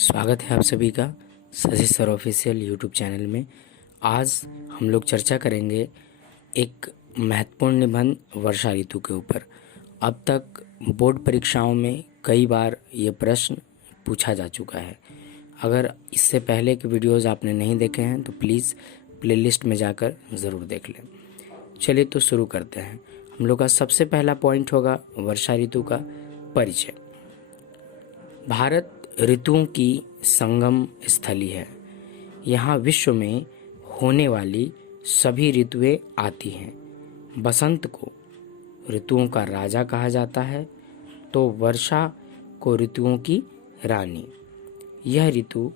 स्वागत है आप सभी का Shashi sir official YouTube channel में। आज हम लोग चर्चा करेंगे एक महत्वपूर्ण निबंध वर्षा ऋतु के ऊपर। अब तक बोर्ड परीक्षाओं में कई बार ये प्रश्न पूछा जा चुका है। अगर इससे पहले के वीडियोज़ आपने नहीं देखे हैं तो प्लीज़ प्लेलिस्ट में जाकर ज़रूर देख लें। चलिए तो शुरू करते हैं। हम लोग का सबसे पहला पॉइंट होगा वर्षा ऋतु का परिचय। भारत ऋतुओं की संगम स्थली है। यहाँ विश्व में होने वाली सभी ऋतुएं आती हैं। बसंत को ऋतुओं का राजा कहा जाता है तो वर्षा को ऋतुओं की रानी। यह ऋतु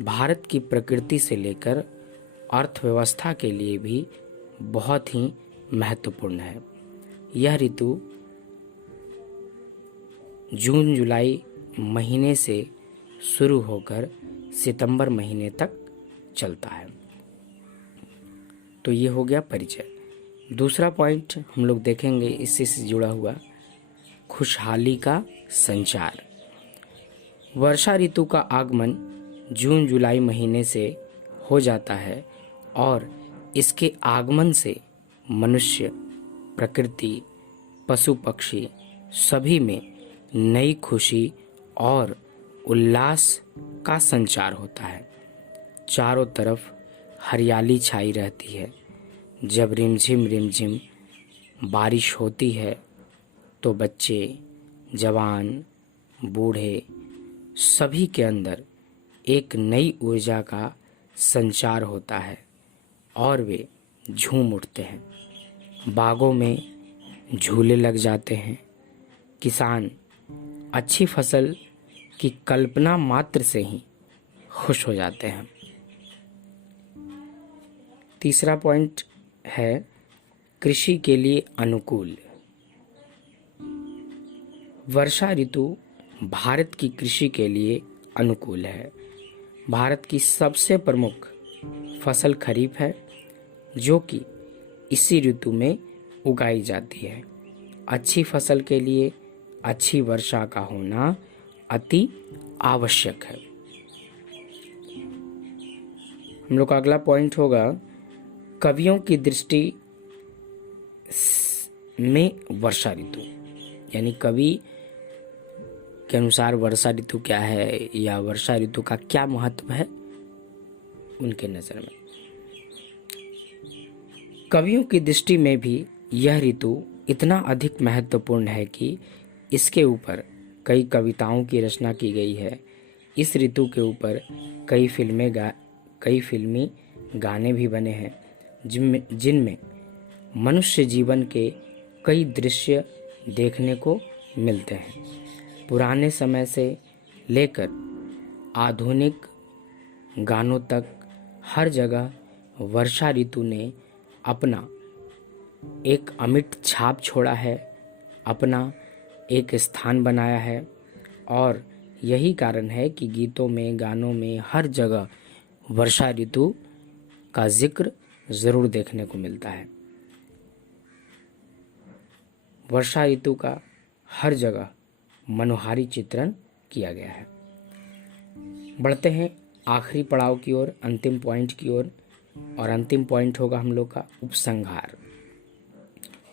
भारत की प्रकृति से लेकर अर्थव्यवस्था के लिए भी बहुत ही महत्वपूर्ण है। यह ऋतु जून जुलाई महीने से शुरू होकर सितंबर महीने तक चलता है। तो ये हो गया परिचय। दूसरा पॉइंट हम लोग देखेंगे इससे जुड़ा हुआ खुशहाली का संचार। वर्षा ऋतु का आगमन जून जुलाई महीने से हो जाता है और इसके आगमन से मनुष्य, प्रकृति, पशु पक्षी सभी में नई खुशी और उल्लास का संचार होता है। चारों तरफ हरियाली छाई रहती है। जब रिमझिम रिमझिम बारिश होती है तो बच्चे, जवान, बूढ़े सभी के अंदर एक नई ऊर्जा का संचार होता है और वे झूम उठते हैं। बागों में झूले लग जाते हैं। किसान अच्छी फसल की कल्पना मात्र से ही खुश हो जाते हैं। तीसरा पॉइंट है कृषि के लिए अनुकूल। वर्षा ऋतु भारत की कृषि के लिए अनुकूल है। भारत की सबसे प्रमुख फसल खरीफ है जो कि इसी ऋतु में उगाई जाती है। अच्छी फसल के लिए अच्छी वर्षा का होना अति आवश्यक है। हम लोग का अगला पॉइंट होगा कवियों की दृष्टि में वर्षा ऋतु, यानी कवि के अनुसार वर्षा ऋतु क्या है या वर्षा ऋतु का क्या महत्व है उनके नज़र में। कवियों की दृष्टि में भी यह ऋतु इतना अधिक महत्वपूर्ण है कि इसके ऊपर कई कविताओं की रचना की गई है। इस ऋतु के ऊपर कई फिल्मी गाने भी बने हैं जिनमें मनुष्य जीवन के कई दृश्य देखने को मिलते हैं। पुराने समय से लेकर आधुनिक गानों तक हर जगह वर्षा ऋतु ने अपना एक अमिट छाप छोड़ा है, अपना एक स्थान बनाया है और यही कारण है कि गीतों में, गानों में हर जगह वर्षा ऋतु का जिक्र ज़रूर देखने को मिलता है। वर्षा ऋतु का हर जगह मनोहारी चित्रण किया गया है। बढ़ते हैं आखिरी पड़ाव की ओर, अंतिम पॉइंट की ओर, और अंतिम पॉइंट होगा हम लोग का उपसंहार।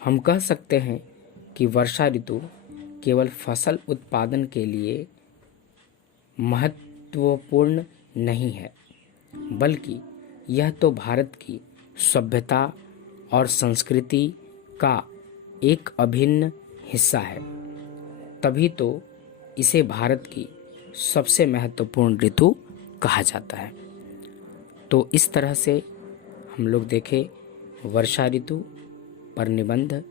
हम कह सकते हैं कि वर्षा ऋतु केवल फसल उत्पादन के लिए महत्वपूर्ण नहीं है, बल्कि यह तो भारत की सभ्यता और संस्कृति का एक अभिन्न हिस्सा है। तभी तो इसे भारत की सबसे महत्वपूर्ण ऋतु कहा जाता है। तो इस तरह से हम लोग देखें वर्षा ऋतु पर निबंध,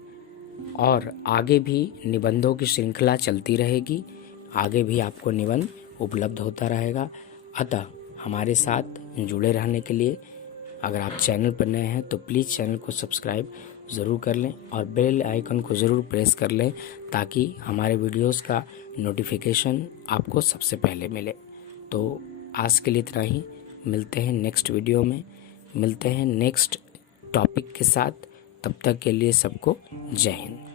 और आगे भी निबंधों की श्रृंखला चलती रहेगी। आगे भी आपको निबंध उपलब्ध होता रहेगा। अतः हमारे साथ जुड़े रहने के लिए अगर आप चैनल पर नए हैं तो प्लीज़ चैनल को सब्सक्राइब ज़रूर कर लें और बेल आइकन को ज़रूर प्रेस कर लें ताकि हमारे वीडियोस का नोटिफिकेशन आपको सबसे पहले मिले। तो आज के लिए इतना ही। मिलते हैं नेक्स्ट वीडियो में, मिलते हैं नेक्स्ट टॉपिक के साथ। तब तक के लिए सबको जय हिंद।